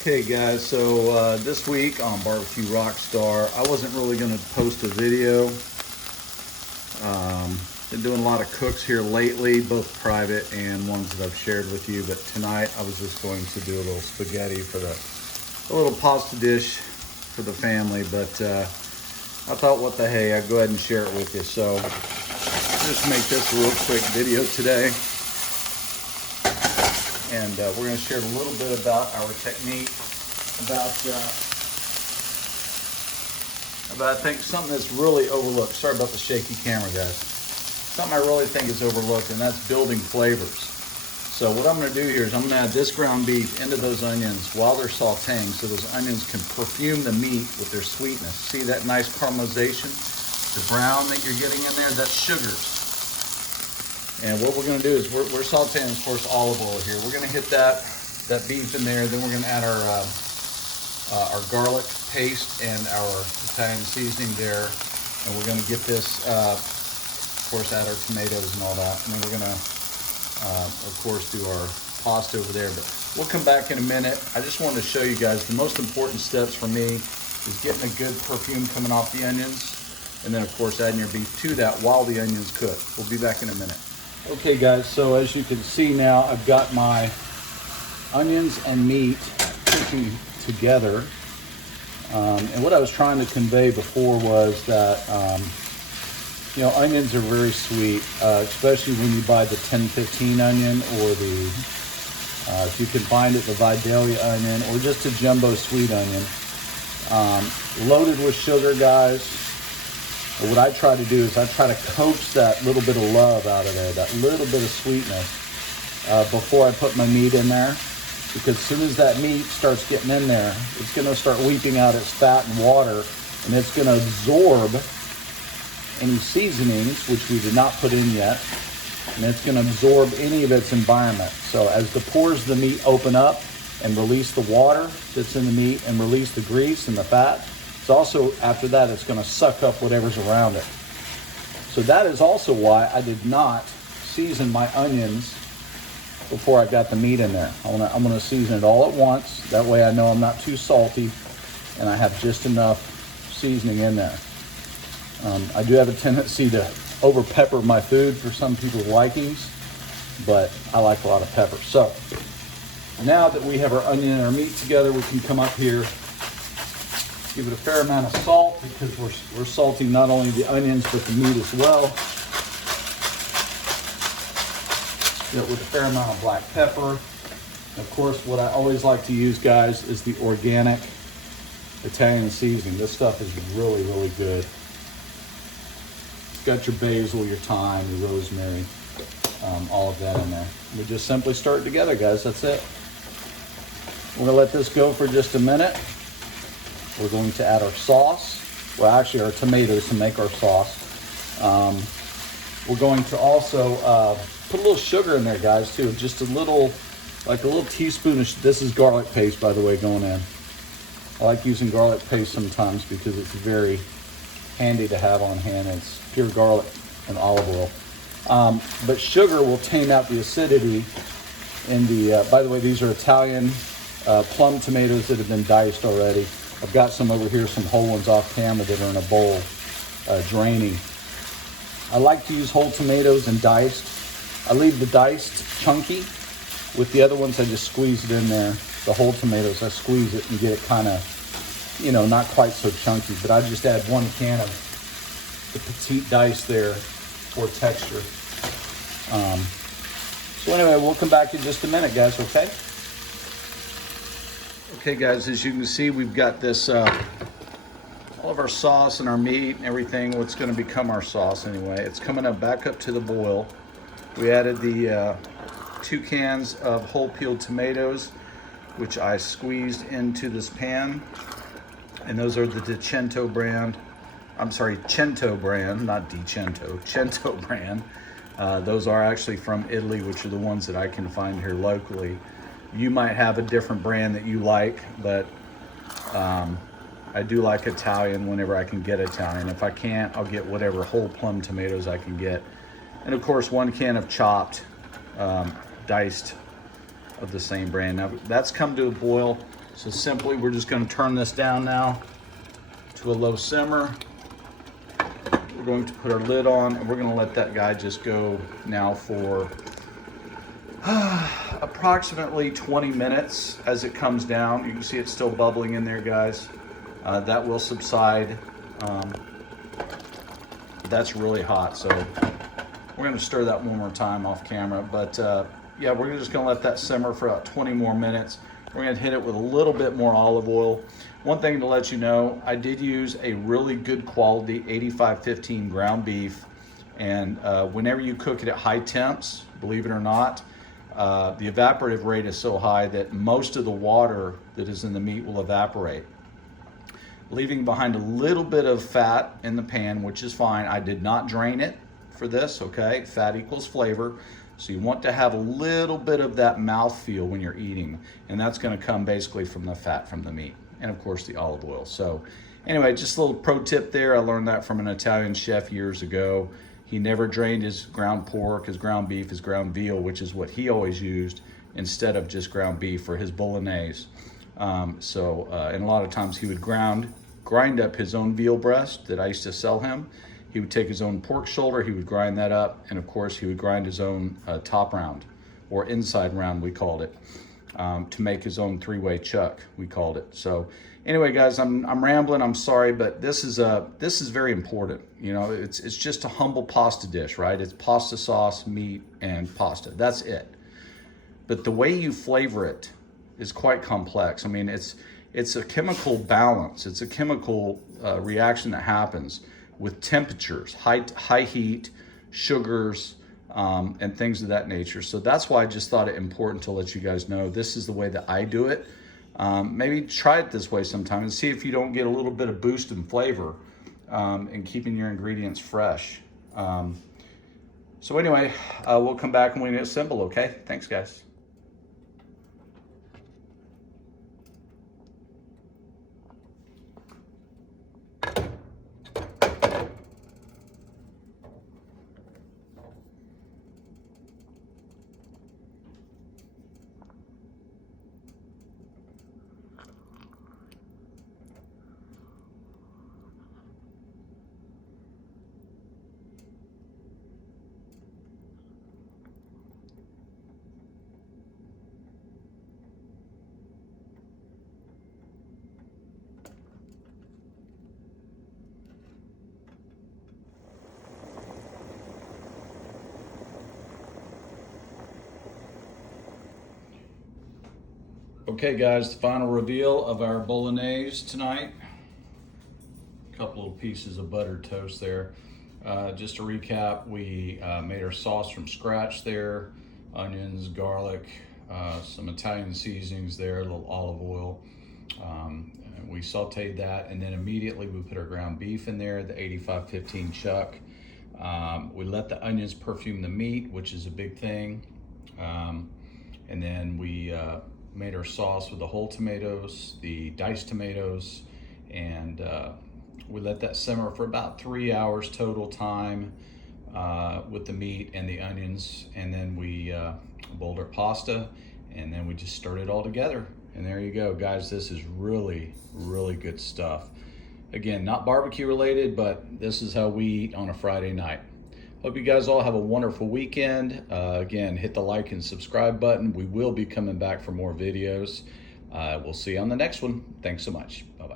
Okay guys, so this week on Barbecue Rockstar, I wasn't really going to post a video. Been doing a lot of cooks here lately, both private and ones that I've shared with you, but tonight I was just going to do a little spaghetti for a little pasta dish for the family, but I thought, what the hey, I'd go ahead and share it with you. So just make this a real quick video today. And we're going to share a little bit about our technique, about I think something that's really overlooked. Sorry about the shaky camera, guys. Something I really think is overlooked, and that's building flavors. So what I'm going to do here is I'm going to add this ground beef into those onions while they're sauteing, so those onions can perfume the meat with their sweetness. See that nice caramelization? The brown that you're getting in there, that's sugars. And what we're going to do is we're sauteing, of course, olive oil here. We're going to hit that beef in there. Then we're going to add our garlic paste and our Italian seasoning there. And we're going to get this, of course, add our tomatoes and all that. And then we're going to, of course, do our pasta over there. But we'll come back in a minute. I just wanted to show you guys the most important steps for me is getting a good perfume coming off the onions. And then, of course, adding your beef to that while the onions cook. We'll be back in a minute. Okay guys, so as you can see now, I've got my onions and meat cooking together. And what I was trying to convey before was that, onions are very sweet, especially when you buy the 1015 onion or the, if you can find it, the Vidalia onion or just a jumbo sweet onion. Loaded with sugar, guys. But what I try to do is I try to coax that little bit of love out of there, that little bit of sweetness before I put my meat in there. Because as soon as that meat starts getting in there, it's going to start weeping out its fat and water, and it's going to absorb any seasonings, which we did not put in yet, and it's going to absorb any of its environment. So as the pores of the meat open up and release the water that's in the meat and release the grease and the fat, it's also, after that, it's going to suck up whatever's around it. So that is also why I did not season my onions before I got the meat in there. I'm going to season it all at once. That way I know I'm not too salty and I have just enough seasoning in there. I do have a tendency to over pepper my food for some people's likings, but I like a lot of pepper. So now that we have our onion and our meat together, we can come up here. Give it a fair amount of salt because we're salting not only the onions but the meat as well. Get it with a fair amount of black pepper. And of course, what I always like to use, guys, is the organic Italian seasoning. This stuff is really, really good. It's got your basil, your thyme, your rosemary, all of that in there. We just simply stir it together, guys. That's it. We're gonna let this go for just a minute. We're going to add our sauce. Well, actually our tomatoes to make our sauce. We're going to also put a little sugar in there, guys, too. Just a little, like a little teaspoon of, this is garlic paste, by the way, going in. I like using garlic paste sometimes because it's very handy to have on hand. It's pure garlic and olive oil. But sugar will tame out the acidity in the, by the way, these are Italian plum tomatoes that have been diced already. I've got some over here, some whole ones off camera that are in a bowl, draining. I like to use whole tomatoes and diced. I leave the diced chunky. With the other ones, I just squeeze it in there. The whole tomatoes, I squeeze it and get it kind of, not quite so chunky. But I just add 1 can of the petite diced there for texture. So anyway, we'll come back in just a minute, guys, okay? Okay guys, as you can see, we've got this, all of our sauce and our meat and everything, what's going to become our sauce anyway. It's coming up back up to the boil. We added the 2 cans of whole peeled tomatoes, which I squeezed into this pan. And those are the Cento brand, Cento brand, not Cento brand. Those are actually from Italy, which are the ones that I can find here locally. You might have a different brand that you like, but I do like Italian whenever I can get Italian. If I can't, I'll get whatever whole plum tomatoes I can get. And of course, 1 can of chopped, diced of the same brand. Now that's come to a boil. So simply, we're just gonna turn this down now to a low simmer. We're going to put our lid on, and we're gonna let that guy just go now for approximately 20 minutes as it comes down. You can see it's still bubbling in there, guys. That will subside. That's really hot, so we're gonna stir that one more time off camera. But yeah, we're just gonna let that simmer for about 20 more minutes. We're gonna hit it with a little bit more olive oil. One thing to let you know, I did use a really good quality 8515 ground beef. And whenever you cook it at high temps, believe it or not, the evaporative rate is so high that most of the water that is in the meat will evaporate, leaving behind a little bit of fat in the pan, which is fine. I did not drain it for this, okay? Fat equals flavor. So you want to have a little bit of that mouthfeel when you're eating, and that's gonna come basically from the fat from the meat, and of course the olive oil. So anyway, just a little pro tip there. I learned that from an Italian chef years ago. He never drained his ground pork, his ground beef, his ground veal, which is what he always used instead of just ground beef for his bolognese. And a lot of times he would grind up his own veal breast that I used to sell him. He would take his own pork shoulder, he would grind that up, and of course he would grind his own top round, or inside round we called it, to make his own three-way chuck, we called it. So anyway, guys, I'm rambling, I'm sorry, but this is very important. You know, it's just a humble pasta dish, right? It's pasta sauce, meat, and pasta, that's it. But the way you flavor it is quite complex. I mean, it's a chemical balance. It's a chemical reaction that happens with temperatures, high heat, sugars, and things of that nature. So that's why I just thought it important to let you guys know this is the way that I do it. Maybe try it this way sometime and see if you don't get a little bit of boost in flavor and keeping your ingredients fresh. So anyway, we'll come back and we assemble, okay? Thanks, guys. Okay, guys, the final reveal of our bolognese tonight. A couple little pieces of buttered toast there. Just to recap, we made our sauce from scratch there. Onions, garlic, some Italian seasonings there, a little olive oil. And we sauteed that, and then immediately we put our ground beef in there, the 8515 chuck. We let the onions perfume the meat, which is a big thing. And then we made our sauce with the whole tomatoes, the diced tomatoes, and we let that simmer for about 3 hours total time with the meat and the onions. And then we boiled our pasta, and then we just stirred it all together. And there you go, guys. This is really, really good stuff. Again, not barbecue related, but this is how we eat on a Friday night. Hope you guys all have a wonderful weekend. Again, hit the like and subscribe button. We will be coming back for more videos. We'll see you on the next one. Thanks so much. Bye-bye.